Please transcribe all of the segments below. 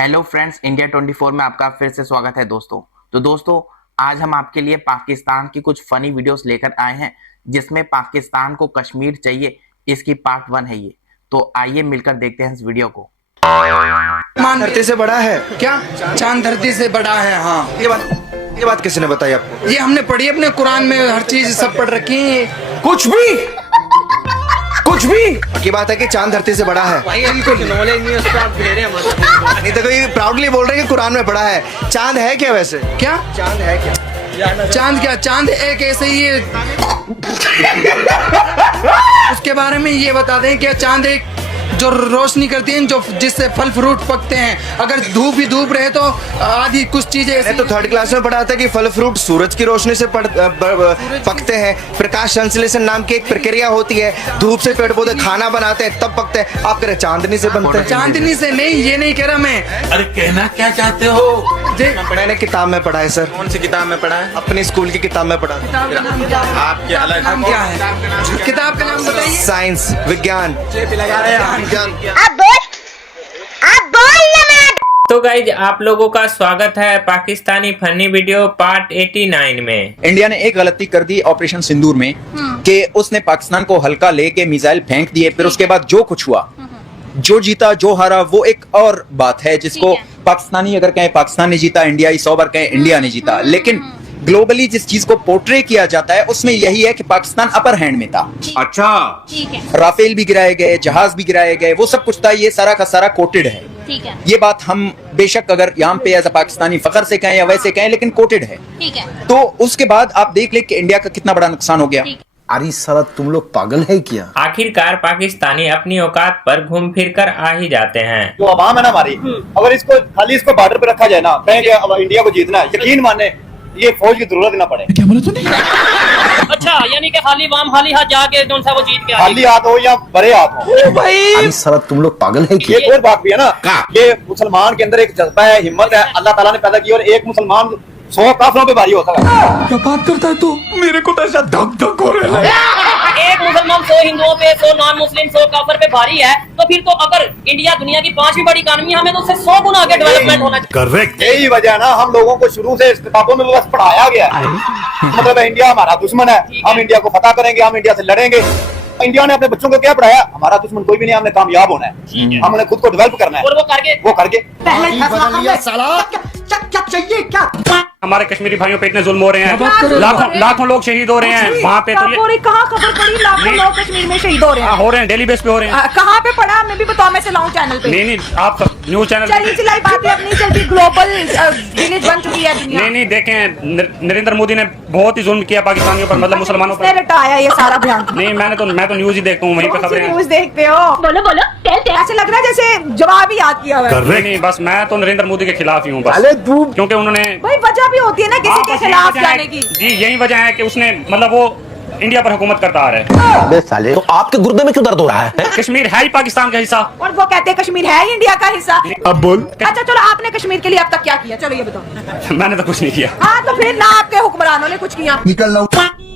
Hello friends, India 24 में आपका फिर से स्वागत है दोस्तों। तो दोस्तों, आज हम आपके लिए पाकिस्तान की कुछ फनी वीडियोस लेकर आए हैं जिसमें पाकिस्तान को कश्मीर चाहिए, इसकी पार्ट 1 है ये। तो आइए मिलकर देखते हैं इस वीडियो को। मान धरती से बड़ा है क्या? चांद धरती से बड़ा है। हाँ, ये बात किसने बताई आपको? ये हमने पढ़ी अपने कुरान में, हर चीज सब पढ़ रखी है। कुछ भी की बात है कि चांद धरती से बड़ा है। बिल्कुल नॉलेज नहीं है उसको आप दे रहे हैं। नहीं तो कोई प्राउडली बोल रहे हैं कि कुरान में पढ़ा है। चांद है क्या वैसे? क्या चांद है क्या? चांद क्या? चांद एक ऐसे ही है। उसके बारे में ये बता दें कि चांद एक जो रोशनी करती है, जो जिससे फल फ्रूट पकते हैं। अगर धूप ही धूप रहे तो आधी कुछ चीजें मैंने तो 3rd क्लास में पढ़ा था कि फल फ्रूट सूरज की रोशनी से पकते हैं। प्रकाश संश्लेषण नाम की एक प्रक्रिया होती है, धूप से पेड़ पौधे खाना बनाते हैं तब पकते हैं। आप कह रहे चांदनी से बनते हैं? चांदनी से नहीं, ये नहीं कह रहा मैं। अरे कहना क्या चाहते हो? मैंने किताब में पढ़ा है सर। कौन सी किताब में पढ़ा है? अपनी स्कूल की किताब में पढ़ा। आपके अलग नाम क्या है? किताब का नाम बताइए। साइंस, विज्ञान। तो गाइज, आप लोगों का स्वागत है पाकिस्तानी फनी वीडियो पार्ट 89 में। इंडिया ने एक गलती कर दी ऑपरेशन सिंदूर में कि उसने पाकिस्तान को हल्का लेके मिसाइल फेंक दिए। फिर उसके बाद जो कुछ हुआ, जो जीता जो हारा वो एक और बात है, जिसको पाकिस्तानी अगर कहें पाकिस्तान ने जीता, इंडिया 100 बार कहें इंडिया ने जीता। लेकिन ग्लोबली जिस चीज को पोर्ट्रे किया जाता है उसमें यही है कि पाकिस्तान अपर हैंड में था। अच्छा, राफेल भी गिराए गए, जहाज भी गिराए गए, वो सब कुछ था। ये सारा का सारा कोटेड है। ठीक है। ये बात हम बेशक अगर यहाँ पे एज अ पाकिस्तानी फखर से कहें या वैसे कहें, लेकिन कोटेड है। ठीक है। तो उसके बाद आप देख ले कि इंडिया का कितना बड़ा नुकसान हो गया। अरे साला तुम लोग पागल है क्या? आखिरकार पाकिस्तानी अपनी औकात पर घूम फिर कर आ ही जाते हैं। जो अवाम है ना हमारी, अगर इसको खाली इसको बॉर्डर पे रखा जाए ना, कहें कि अब इंडिया को जीतना है, यकीन माने ये फौज की जरूरत ना पड़े। क्या बोला तूने? अच्छा, यानी कि खाली वाम खाली हाथ जाके जो सा वो जीत के खाली हाथ हो या बड़े हाथ हो। अरे साला तुम लोग पागल है क्या? एक और बात भी है ना, ये मुसलमान के अंदर एक जज्बा है, हिम्मत है, अल्लाह ताला ने पैदा की। और एक मुसलमान 100 काफिरों पे भारी होता है। क्या बात करता है तू? मेरे को तो ऐसा धक धक हो रहा है। एक मुसलमान 100 हिंदुओं पे, 100 नॉन मुस्लिम, 100 काफर पे भारी है, तो फिर तो अगर इंडिया दुनिया की 5वीं बड़ी इकॉनमी, हमें तो उससे 100 गुना आगे डेवलपमेंट होना चाहिए। करेक्ट। यही वजह ना, हम लोगों को शुरू से इस किताबों में बस पढ़ाया गया है। मतलब इंडिया हमारा दुश्मन है, हम इंडिया को फतह करेंगे, हम इंडिया से लड़ेंगे। इंडिया ने अपने बच्चों को क्या पढ़ाया? हमारा दुश्मन कोई भी नहीं, हमने कामयाब होना है, हमने खुद को डेवलप करना है। और वो करके हमारे कश्मीरी भाइयों पे इतने जुल्म हो रहे हैं, लाखों लोग शहीद हो रहे हैं वहाँ पे। तो कहाँ खबर पड़ी? लाखों लोग कश्मीर में शहीद हो रहे हैं। हो रहे हैं, डेली बेस पे हो रहे हैं। कहाँ पे पड़ा? मैं भी बताओ, मैं चलाऊं चैनल पे। नहीं, आप न्यूज चैनल चलाई बातें अपनी चलती, ग्लोबल विलेज बन चुकी है दुनिया। नहीं, देखें, नरेंद्र मोदी ने बहुत ही जुल्म किया पाकिस्तानियों पर, मतलब मुसलमानों पर। रटाया ये सारा बयान। नहीं, मैं तो न्यूज ही देखता हूँ, वहीं पे खबरें। न्यूज देखते हो? बोलो बोलो, ऐसे लग रहा है जैसे जवाब ही याद किया हुआ है। नहीं, बस मैं तो नरेंद्र मोदी के खिलाफ ही हूँ बस, क्योंकि उन्होंने भाई वजह भी होती है ना किसी के खिलाफ जाने की। जी, यही वजह है कि उसने मतलब वो इंडिया पर हुकूमत करता आ रहा है। अबे साले, तो आपके गुर्दे में क्यों दर्द हो रहा है? कश्मीर है ही पाकिस्तान का हिस्सा, और वो कहते हैं कश्मीर है ही इंडिया का हिस्सा। अब बोल। अच्छा चलो, आपने कश्मीर के लिए अब तक क्या किया? चलो ये बताओ। मैंने तो कुछ नहीं किया। हाँ तो फिर ना आपके हुक्मरानों ने कुछ किया। निकल ना,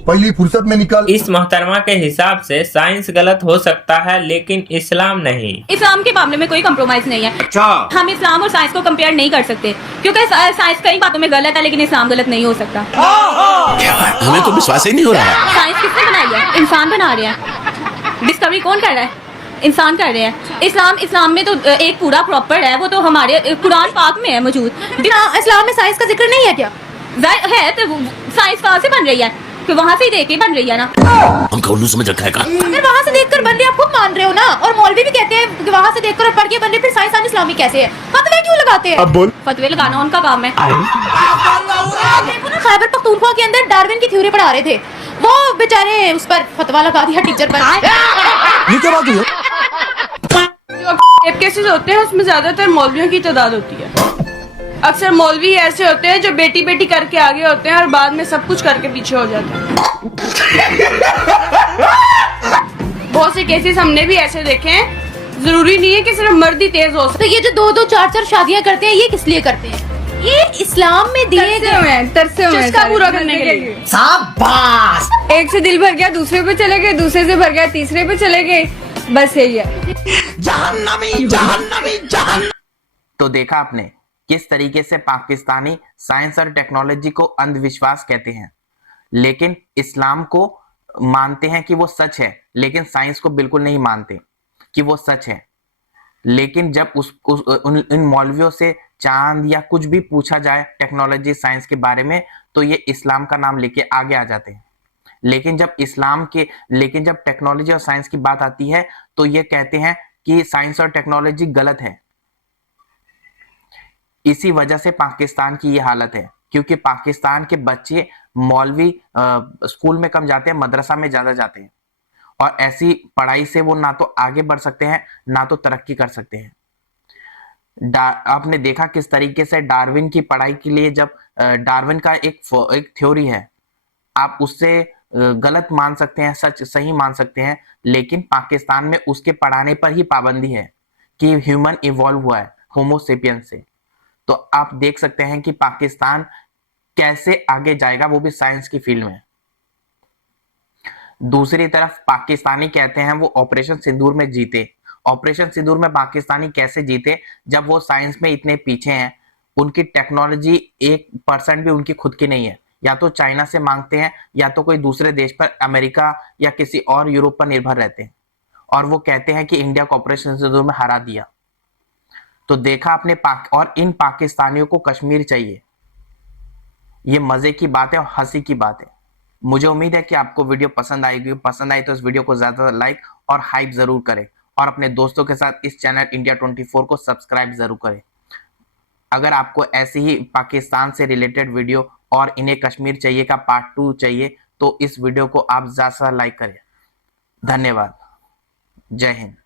पहली फुर्सत में निकल। इस मोहतरमा के हिसाब से साइंस गलत हो सकता है, लेकिन इस्लाम नहीं। इस्लाम के मामले में कोई कंप्रोमाइज नहीं है। अच्छा, हम इस्लाम और साइंस को कंपेयर नहीं कर सकते, क्योंकि साइंस कई बातों में गलत है, लेकिन इस्लाम गलत नहीं हो सकता। हमें तो विश्वास ही नहीं हो रहा है। साइंस किसने बनाई है? इंसान बना रहे हैं। डिस्कवरी कौन कर रहा है? इंसान कर रहे हैं। इस्लाम में तो एक पूरा प्रॉपर है, वो तो हमारे कुरान पाक में है मौजूद। इस्लाम में साइंस का जिक्र नहीं है क्या? है तो साइंस कहाँ से बन रही है? कि वहाँ से ही देख के बन रही है ना। हमको उल्लू समझ रखा है का? फिर वहाँ से देखकर बन रहे, आप खुद मान रहे हो ना। और मौलवी भी कहते हैं कि वहाँ से देखकर और पढ़ के बन रहे, फिर साइंस और इस्लामी कैसे है? फतवे क्यों लगाते हैं? अब बोल। फतवे लगाना उनका काम है। देखो ना, खैबर पख्तूनख्वा के अंदर डार्विन की थ्योरी पढ़ा रहे थे, वो बेचारे उस पर फतवा लगा दिया टीचर पर। ये क्या बात हुई? रेप केसेस होते हैं, उसमें ज्यादातर मौलवियों की तादाद होती है। अक्सर मौलवी ऐसे होते हैं जो बेटी बेटी करके आगे होते हैं और बाद में सब कुछ करके पीछे हो जाते हैं। बहुत से केसेस हमने भी ऐसे देखे हैं। जरूरी नहीं है कि सिर्फ मर्द ही तेज हो। तो ये जो 2-2 4-4 शादियां करते हैं, ये किस लिए करते हैं? ये इस्लाम में दिए गए तरसे हुए चस्का पूरा करने के लिए। शाबाश। एक से दिल भर गया, दूसरे पे चले गए, दूसरे से भर गया, तीसरे पे चले गए, बस यही है। तो तो देखा आपने किस तरीके से पाकिस्तानी साइंस और टेक्नोलॉजी को अंधविश्वास कहते हैं, लेकिन इस्लाम को मानते हैं कि वो सच है, लेकिन साइंस को बिल्कुल नहीं मानते कि वो सच है। लेकिन जब इन मौलवियों से चांद या कुछ भी पूछा जाए टेक्नोलॉजी साइंस के बारे में, तो ये इस्लाम का नाम लेके आगे आ जाते हैं। लेकिन जब टेक्नोलॉजी और साइंस की बात आती है तो ये कहते हैं कि साइंस और टेक्नोलॉजी गलत है। इसी वजह से पाकिस्तान की ये हालत है, क्योंकि पाकिस्तान के बच्चे मौलवी स्कूल में कम जाते हैं, मदरसा में ज्यादा जाते हैं, और ऐसी पढ़ाई से वो ना तो आगे बढ़ सकते हैं ना तो तरक्की कर सकते हैं। आपने देखा किस तरीके से डार्विन की पढ़ाई के लिए, जब डार्विन का एक थ्योरी है, आप उससे गलत मान सकते हैं, सच सही मान सकते हैं, लेकिन पाकिस्तान में उसके पढ़ाने पर ही पाबंदी है कि ह्यूमन इवॉल्व हुआ है होमोसेपियंस से। तो आप देख सकते हैं कि पाकिस्तान कैसे आगे जाएगा, वो भी साइंस की फील्ड में। दूसरी तरफ पाकिस्तानी कहते हैं वो ऑपरेशन सिंदूर में जीते। ऑपरेशन सिंदूर में पाकिस्तानी कैसे जीते, जब वो साइंस में इतने पीछे हैं, उनकी टेक्नोलॉजी 1% भी उनकी खुद की नहीं है, या तो चाइना से मांगते हैं या तो कोई दूसरे देश पर, अमेरिका या किसी और यूरोप पर निर्भर रहते हैं, और वो कहते हैं कि इंडिया को ऑपरेशन सिंदूर में हरा दिया। तो देखा आपने और इन पाकिस्तानियों को कश्मीर चाहिए। ये मजे की बात है और हंसी की बात है। मुझे उम्मीद है कि आपको वीडियो पसंद आएगी। पसंद आई तो इस वीडियो को ज्यादा लाइक और हाइप जरूर करें, और अपने दोस्तों के साथ इस चैनल इंडिया 24 को सब्सक्राइब जरूर करें। अगर आपको ऐसी ही पाकिस्तान से रिलेटेड वीडियो और इन्हें कश्मीर चाहिए का पार्ट 2 चाहिए, तो इस वीडियो को आप ज्यादा लाइक करें। धन्यवाद। जय हिंद।